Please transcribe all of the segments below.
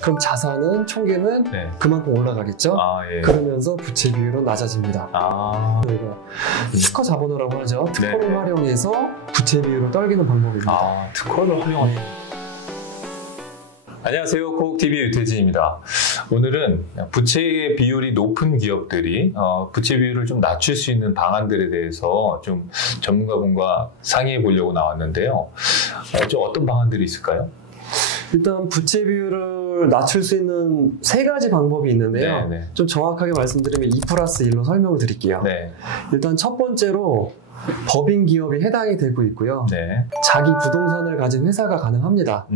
그럼 자산은 총계는 네. 그만큼 올라가겠죠. 예. 그러면서 부채 비율은 낮아집니다. 저희가 특허 자본화라고 하죠. 특허를 활용해서 부채 비율을 떨기는 방법입니다. 특허를 활용하는. 안녕하세요, 코옥TV 유태진입니다. 오늘은 부채 비율이 높은 기업들이 부채 비율을 좀 낮출 수 있는 방안들에 대해서 좀 전문가분과 상의해 보려고 나왔는데요. 좀 어떤 방안들이 있을까요? 일단 부채 비율을 낮출 수 있는 세 가지 방법이 있는데요. 좀 정확하게 말씀드리면 2+1로 설명을 드릴게요. 일단 첫 번째로 법인 기업이 해당이 되고 있고요. 자기 부동산을 가진 회사가 가능합니다.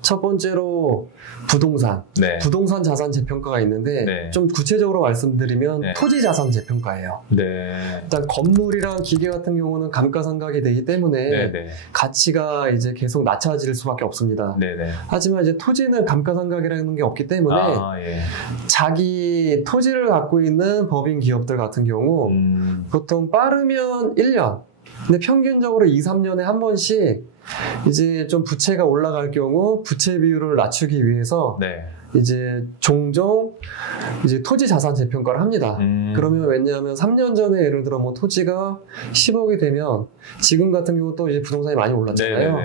첫 번째로 부동산, 부동산 자산 재평가가 있는데 좀 구체적으로 말씀드리면 토지 자산 재평가예요. 일단 건물이랑 기계 같은 경우는 감가상각이 되기 때문에 가치가 이제 계속 낮아질 수밖에 없습니다. 하지만 이제 토지는 감가상각이라는 게 없기 때문에 자기 토지를 갖고 있는 법인 기업들 같은 경우 보통 빠르면 1년, 근데 평균적으로 2, 3년에 한 번씩 이제 좀 부채가 올라갈 경우 부채 비율을 낮추기 위해서 이제 종종 이제 토지 자산 재평가를 합니다. 그러면 왜냐하면 3년 전에 예를 들어 뭐 토지가 10억이 되면 지금 같은 경우 또 이제 부동산이 많이 올랐잖아요.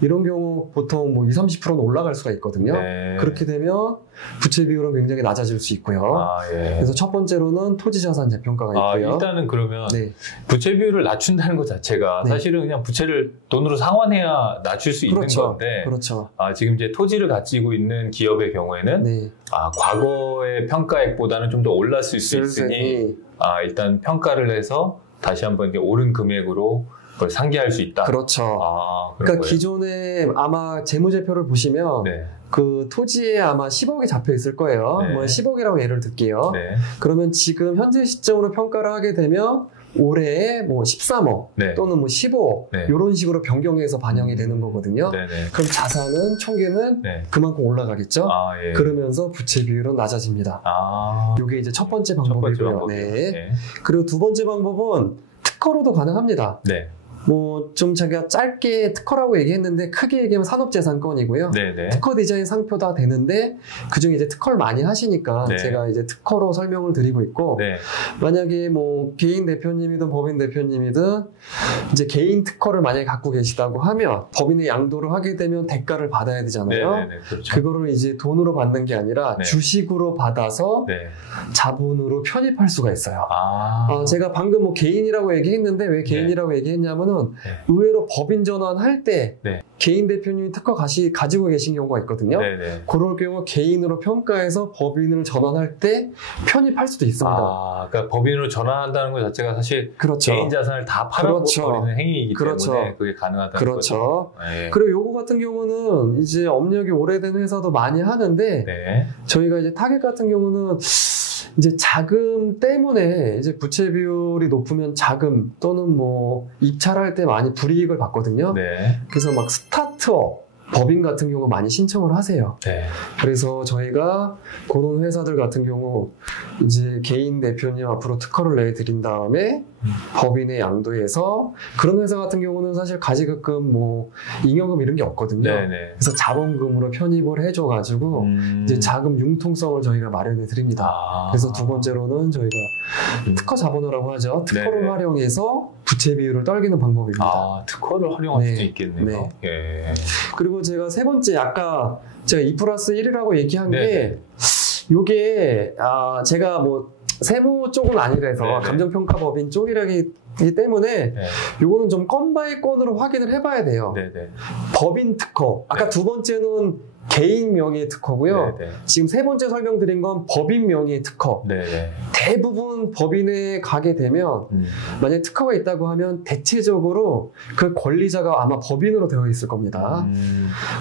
이런 경우 보통 뭐 20, 30%는 올라갈 수가 있거든요. 그렇게 되면 부채 비율은 굉장히 낮아질 수 있고요. 그래서 첫 번째로는 토지 자산 재평가가 있고요. 일단은 그러면 부채 비율을 낮춘다는 것 자체가 사실은 그냥 부채를 돈으로 상환해야 낮출 수 있는 건데 지금 이제 토지를 가지고 있는 기업의 경우에는 과거의 평가액보다는 좀 더 올랐을 수 있으니 일단 평가를 해서 다시 한번 이렇게 오른 금액으로 그걸 상기할 수 있다. 그러니까 거예요? 기존에 아마 재무제표를 보시면 그 토지에 아마 10억이 잡혀 있을 거예요. 뭐 10억이라고 예를 들게요. 그러면 지금 현재 시점으로 평가를 하게 되면 올해에 뭐 13억 또는 뭐 15억 이런 식으로 변경해서 반영이 되는 거거든요. 그럼 자산은 총계는 그만큼 올라가겠죠. 그러면서 부채 비율은 낮아집니다. 이게 이제 첫 번째 방법이고요. 그리고 두 번째 방법은 특허로도 가능합니다. 뭐 좀 제가 짧게 특허라고 얘기했는데 크게 얘기하면 산업재산권이고요. 특허 디자인 상표 다 되는데 그중에 이제 특허를 많이 하시니까 제가 이제 특허로 설명을 드리고 있고 만약에 뭐 개인 대표님이든 법인 대표님이든 이제 개인 특허를 만약에 갖고 계시다고 하면 법인의 양도를 하게 되면 대가를 받아야 되잖아요. 그거를 이제 돈으로 받는 게 아니라 주식으로 받아서 자본으로 편입할 수가 있어요. 제가 방금 뭐 개인이라고 얘기했는데 왜 개인이라고 얘기했냐면은 의외로 법인 전환할 때 개인 대표님이 특허 가지고 계신 경우가 있거든요. 그럴 경우 개인으로 평가해서 법인으로 전환할 때 편입할 수도 있습니다. 그러니까 법인으로 전환한다는 것 자체가 사실 개인 자산을 다 팔아버리는 행위이기 때문에 그게 가능하다는 거죠. 그리고 요거 같은 경우는 이제 업력이 오래된 회사도 많이 하는데 저희가 이제 타겟 같은 경우는 이제 자금 때문에 이제 부채 비율이 높으면 자금 또는 뭐 입찰할 때 많이 불이익을 받거든요. 그래서 막 스타트업 법인 같은 경우 많이 신청을 하세요. 그래서 저희가 그런 회사들 같은 경우 이제 개인 대표님 앞으로 특허를 내드린 다음에 법인에 양도해서 그런 회사 같은 경우는 사실 가지급금 뭐 잉여금 이런 게 없거든요. 그래서 자본금으로 편입을 해줘가지고 이제 자금 융통성을 저희가 마련해 드립니다. 그래서 두 번째로는 저희가 특허 자본화라고 하죠. 특허를 활용해서 부채 비율을 떨기는 방법입니다. 특허를 활용할 수도 있겠네요. 그리고 제가 세 번째 아까 제가 2+1이라고 얘기한 게 요게 제가 뭐 세무 쪽은 아니라서 감정평가법인 쪽이라기 때문에 요거는 좀 건 바이 건으로 확인을 해봐야 돼요. 법인 특허 아까 두 번째는 개인 명의의 특허고요. 지금 세 번째 설명드린 건 법인 명의의 특허. 대부분 법인에 가게 되면 만약에 특허가 있다고 하면 대체적으로 그 권리자가 아마 법인으로 되어 있을 겁니다.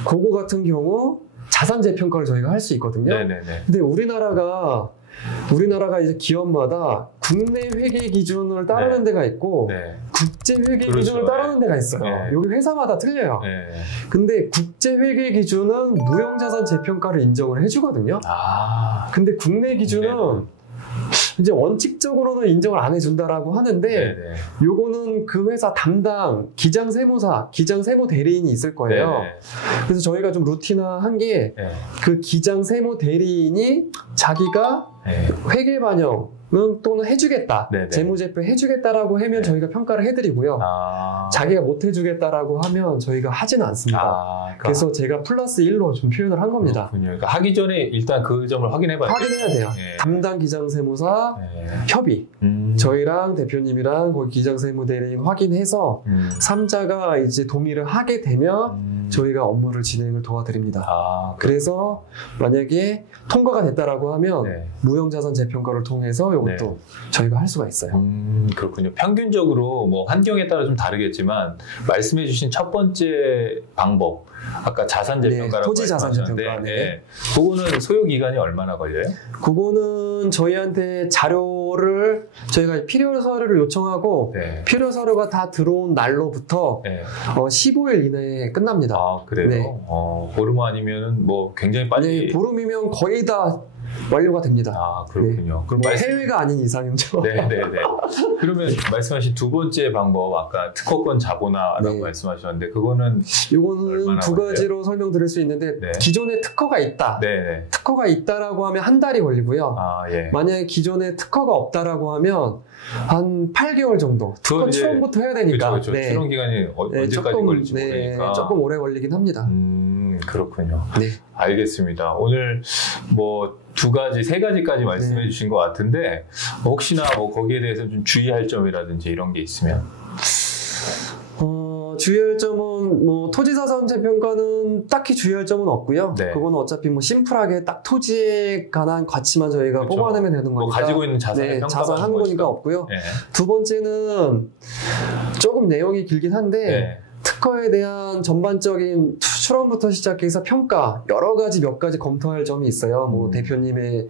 그거 같은 경우 자산 재평가를 저희가 할 수 있거든요. 근데 우리나라가 이제 기업마다 국내 회계 기준을 따르는 데가 있고 국제 회계 기준을 따르는 데가 있어요. 여기 회사마다 틀려요. 근데 국제 회계 기준은 무형자산 재평가를 인정을 해주거든요. 근데 국내 기준은 이제 원칙적으로는 인정을 안 해준다라고 하는데 네네. 요거는 그 회사 담당 기장세무사, 기장세무대리인이 있을 거예요. 네네. 그래서 저희가 좀 루틴화한 게 그 기장세무대리인이 자기가 회계 반영 또는 해주겠다, 네네. 재무제표 해주겠다라고 하면 저희가 평가를 해드리고요. 자기가 못 해주겠다라고 하면 저희가 하지는 않습니다. 그래서 제가 플러스 1로 좀 표현을 한 겁니다. 그러니까 하기 전에 일단 그 점을 확인해봐야 돼요. 확인해야 돼요. 담당 기장세무사 협의, 저희랑 대표님이랑 거기 기장세무대리인 확인해서 3자가 이제 동의를 하게 되면 저희가 업무를 진행을 도와드립니다. 그래서 만약에 통과가 됐다라고 하면 무형자산 재평가를 통해서 이것도 저희가 할 수가 있어요. 그렇군요. 평균적으로 뭐 환경에 따라 좀 다르겠지만 말씀해주신 첫 번째 방법, 아까 자산 재평가라고 토지 자산 재평가. 그거는 소요 기간이 얼마나 걸려요? 그거는 저희한테 자료를 저희가 필요 서류를 요청하고 필요 서류가 다 들어온 날로부터 15일 이내에 끝납니다. 아, 그래요? 보름 아니면은 뭐 굉장히 빨리. 보름이면 거의 다 완료가 됩니다. 아, 그렇군요. 그럼 해외가 아닌 이상이죠. 네네네. 그러면 말씀하신 두 번째 방법, 아까 특허권 자본화라고 말씀하셨는데, 그거는 두 가지로 설명드릴 수 있는데, 기존에 특허가 있다. 특허가 있다라고 하면 한 달이 걸리고요. 만약에 기존에 특허가 없다라고 하면 한 8개월 정도. 특허 출원부터 해야 되니까. 그렇죠. 출원 기간이 언제까지 걸릴지 모르니까. 조금 오래 걸리긴 합니다. 그렇군요. 알겠습니다. 오늘 뭐 세 가지까지 말씀해 주신 것 같은데 혹시나 뭐 거기에 대해서 좀 주의할 점이라든지 이런 게 있으면 주의할 점은 뭐 토지자산 재평가는 딱히 주의할 점은 없고요. 그거는 어차피 뭐 심플하게 딱 토지에 관한 가치만 저희가 뽑아내면 되는 거니까. 뭐 가지고 있는 자산의 자산 한 거니까 없고요. 두 번째는 조금 내용이 길긴 한데 특허에 대한 전반적인 출원부터 시작해서 평가 여러 가지 몇 가지 검토할 점이 있어요. 뭐 대표님의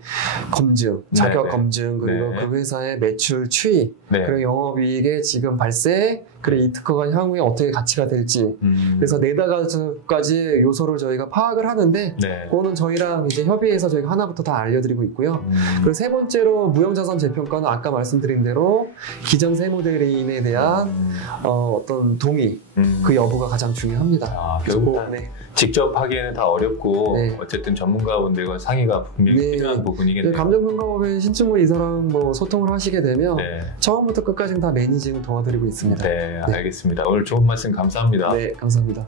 검증, 자격 검증, 그리고 그 회사의 매출 추이, 그리고 영업이익의 지금 발생, 그리고 이 특허가 향후에 어떻게 가치가 될지. 그래서 4가지 요소를 저희가 파악을 하는데 그거는 저희랑 이제 협의해서 저희가 하나부터 다 알려드리고 있고요. 그리고 세 번째로 무형자산 재평가는 아까 말씀드린 대로 기장세무대리인에 대한 어떤 동의, 그 여부가 가장 중요합니다. 결국 직접 하기에는 다 어렵고 어쨌든 전문가분들과 상의가 분명히 필요한 부분이겠네요. 감정평가법의 신춘무 이사랑 뭐 소통을 하시게 되면 처음부터 끝까지 다 매니징을 도와드리고 있습니다. 알겠습니다. 오늘 좋은 말씀 감사합니다. 네, 감사합니다.